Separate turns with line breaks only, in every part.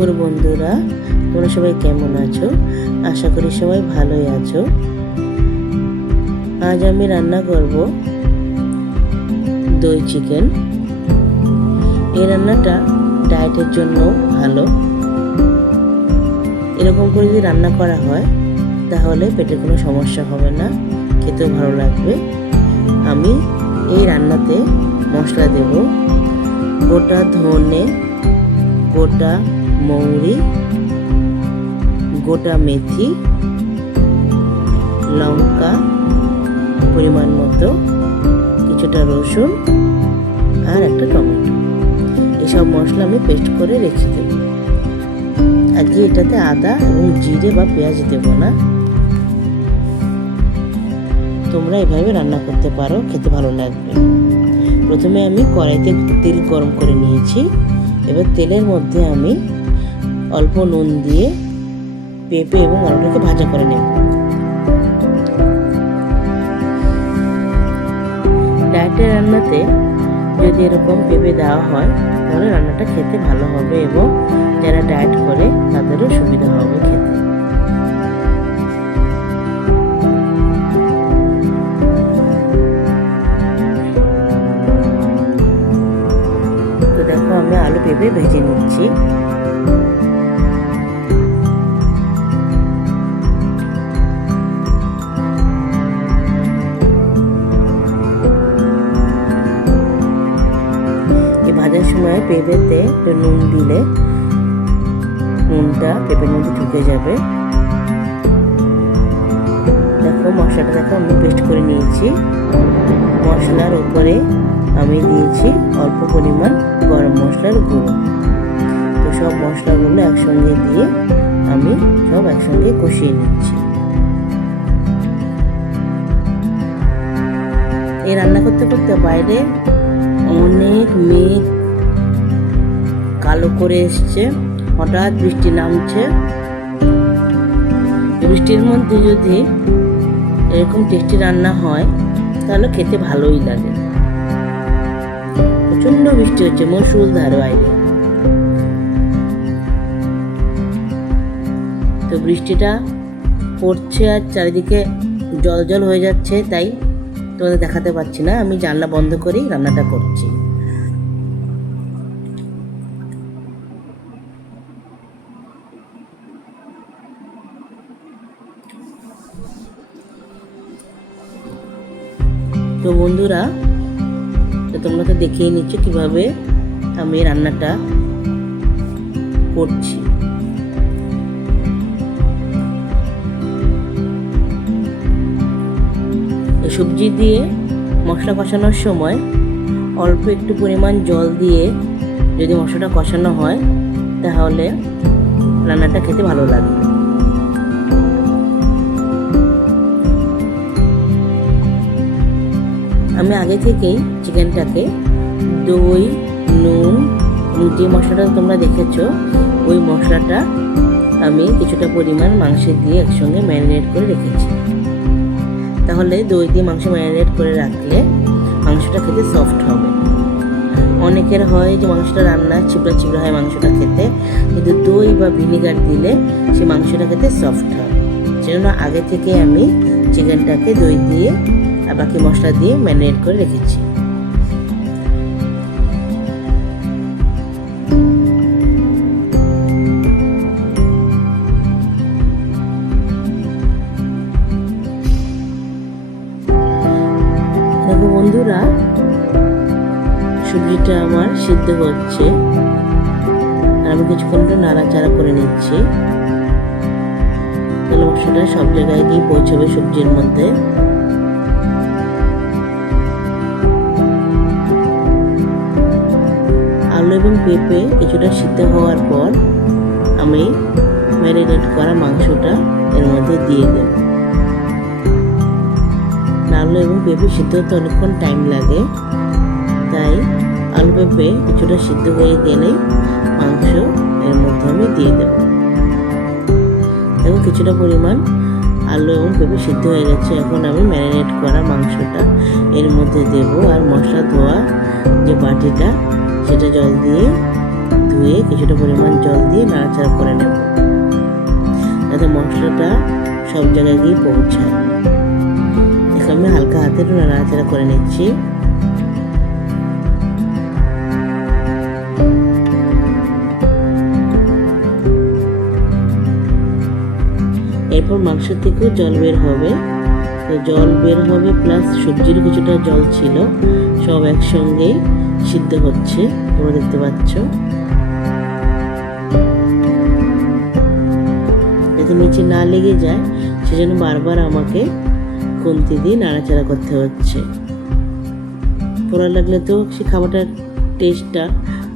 দুপুর বন্ধুরা, তোমরা সবাই কেমন আছো? আশা করি সবাই ভালোই আছো। আজ আমি রান্না করব দই চিকেন। এই রান্নাটা ডায়েটের জন্য ভালো। এরকম করে যদি রান্না করা হয়, তাহলে পেটের কোনো সমস্যা হবে না, খেতেও ভালো লাগবে। আমি এই রান্নাতে মশলা দেব। গোটা ধনে, গোটা মৌরি, গোটা মেথি, লঙ্কা, পরিমাণ মতো, কিছুটা রসুন আর একটা টমেটো। এসব মশলা আমি পেস্ট করে রেখে দেব। আজকে এটাতে আদা এবং জিরে বা পেঁয়াজ দেব না। তোমরা এভাবে রান্না করতে পারো, খেতে ভালো লাগবে। প্রথমে আমি কড়াইতে তেল গরম করে নিয়েছি। এবার তেলের মধ্যে আমি অল্প নুন দিয়ে পেঁপে এবং আলুটাকে ভাজা করে নেব। ডায়েটের রান্নাতে যদি এরকম পেঁপে দেওয়া হয়, তাহলে রান্নাটা খেতে ভালো হবে এবং যারা ডায়েট করে, তাদেরও সুবিধা হবে খেতে। তো দেখো, আমি আলু পেঁপে ভেজে নিচ্ছি। সময় পেঁপেতে নুন দিলে নুনটা পেঁপের মধ্যে ঢুকে যাবে। দেখো মশলাটা দেখো আমি পেস্ট করে নিয়েছি। মশলার উপরে আমি দিয়েছি অল্প পরিমাণ গরম মশলার গুঁড়ো। তো সব মশলাগুলো একসঙ্গে দিয়ে আমি সব একসঙ্গে কষিয়ে নিচ্ছি। এই রান্না করতে করতে বাইরে অনেক মেঘ কালো করে এসছে। হঠাৎ বৃষ্টি নামছে। বৃষ্টির মধ্যে যদি এরকম টেস্টি রান্না হয়, তাহলে খেতে ভালোই লাগে। প্রচণ্ড বৃষ্টি হচ্ছে মুসুলধার বাইরে। তো বৃষ্টিটা পড়ছে আর চারিদিকে জল জল হয়ে যাচ্ছে, তাই তোমাদের দেখাতে পাচ্ছি না। আমি জানলা বন্ধ করেই রান্নাটা করছি। তো বন্ধুরা, তো তোমরা তো দেখিয়ে নিচ্ছ কীভাবে আমি রান্নাটা করছি। সবজি দিয়ে মশলা কষানোর সময় অল্প একটু পরিমাণ জল দিয়ে যদি মশলাটা কষানো হয়, তাহলে রান্নাটা খেতে ভালো লাগবে আমি আগে থেকেই চিকেনটাকে দই, নুন যে মশলাটা তোমরা দেখেছ, ওই মশলাটা আমি কিছুটা পরিমাণ মাংসে দিয়ে একসঙ্গে ম্যারিনেট করে রেখেছি। তাহলে দই দিয়ে মাংস ম্যারিনেট করে রাখলে মাংসটা খেতে সফট হবে। অনেকের হয় যে মাংসটা রান্না চিবড়া চিবড়া হয় মাংসটা খেতে, কিন্তু দই বা ভিনিগার দিলে সে মাংসটা খেতে সফট হয়। সেজন্য আগে থেকে আমি চিকেনটাকে দই দিয়ে আর বাকি মশলা দিয়ে ম্যারিনেট করে রেখেছি। দেখো বন্ধুরা সবজিটা আমার সিদ্ধ হচ্ছে। আর আমি কিছুক্ষণ নাড়াচাড়া করে নিচ্ছি। মশলাটা সব জায়গায় গিয়ে পৌঁছবে সবজির মধ্যে। আলু এবং পেঁপে কিছুটা সিদ্ধ হওয়ার পর আমি ম্যারিনেট করা মাংসটা এর মধ্যে দিয়ে দেব। আলু এবং পেঁপে সিদ্ধ হতে অনেকক্ষণ টাইম লাগে, তাই আলু পেঁপে কিছুটা সিদ্ধ হয়ে গেলে মাংস এর মধ্যে আমি দিয়ে দেব। দেখো কিছুটা পরিমাণ আলু এবং পেঁপে সিদ্ধ হয়ে গেছে, এখন আমি ম্যারিনেট করা মাংসটা এর মধ্যে দেব আর মশলা ধোয়া যে বাটিটা সেটা জল দিয়ে ধুয়ে কিছুটা পরিমাণ জল দিয়ে নাড়াচাড়া করে নেব। যাতে মশলাটা সব জায়গায় গিয়ে পৌঁছায়। এখন আমি হালকা হাতে নাড়াচাড়া করে নিচ্ছি। এরপর মাংস থেকেও জল বের হবে। জল বের হবে, প্লাস সবজির কিছুটা জল ছিল, সব একসঙ্গেই সিদ্ধ হচ্ছে, তোমরা দেখতে পাচ্ছ। যাতে নিচে না লেগে যায়, সেজন্য বারবার আমাকে খুন্তি দিয়ে নাড়াচাড়া করতে হচ্ছে। পোড়া লাগলে তো সে খাবারটার টেস্টটা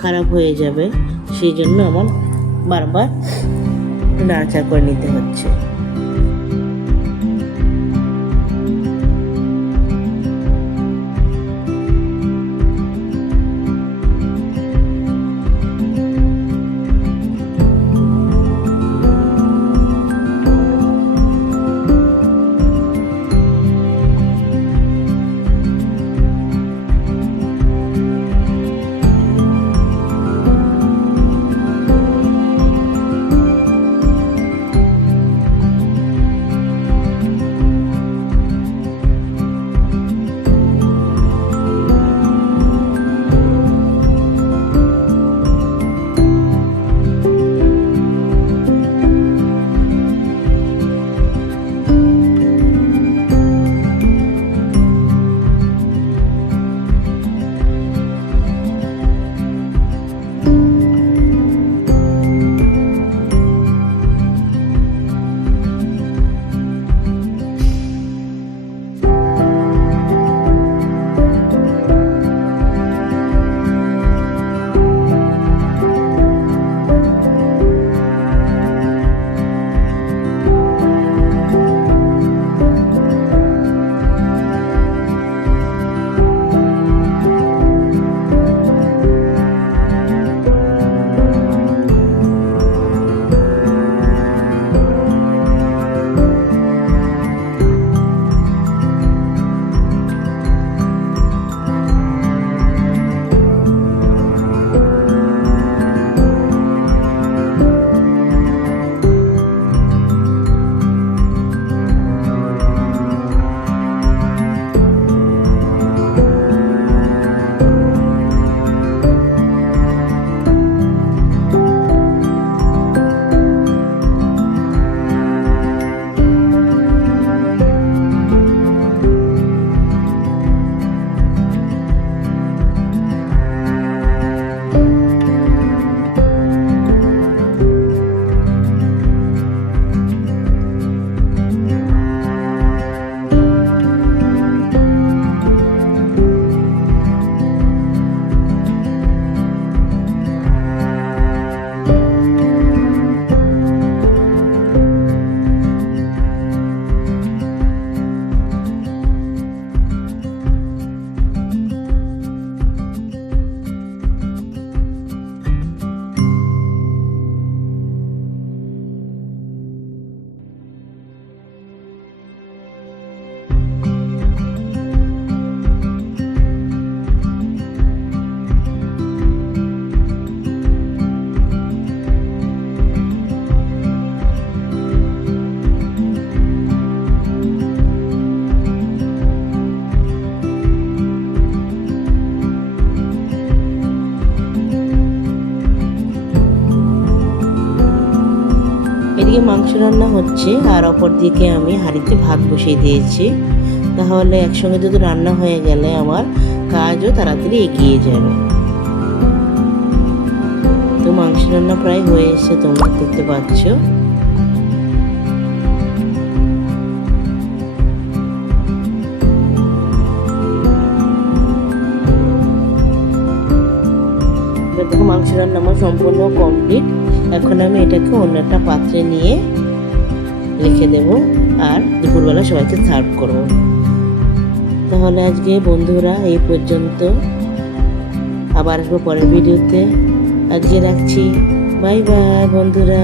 খারাপ হয়ে যাবে সেই জন্য আমার বারবার নাড়াচাড়া করে নিতে হচ্ছে। মাংস রান্না হচ্ছে, আর অপর দিকে আমি হাঁড়িতে ভাত বসিয়ে দিয়েছি। তাহলে একসঙ্গে যদি রান্না হয়ে গেলে আমার কাজও তাড়াতাড়ি এগিয়ে যাবে। তো মাংস রান্না প্রায় হয়ে এসে তোমরা দেখতে পাচ্ছ। রান্না আমার সম্পূর্ণ কমপ্লিট এখন আমি এটাকে অন্য একটা পাত্রে নিয়ে রেখে দেব আর দুপুরবেলা সবাইকে সার্ভ করব। তাহলে আজকে বন্ধুরা এই পর্যন্ত। আবার আসব পরের ভিডিওতে। আজকে রাখছি। বাই বাই বন্ধুরা।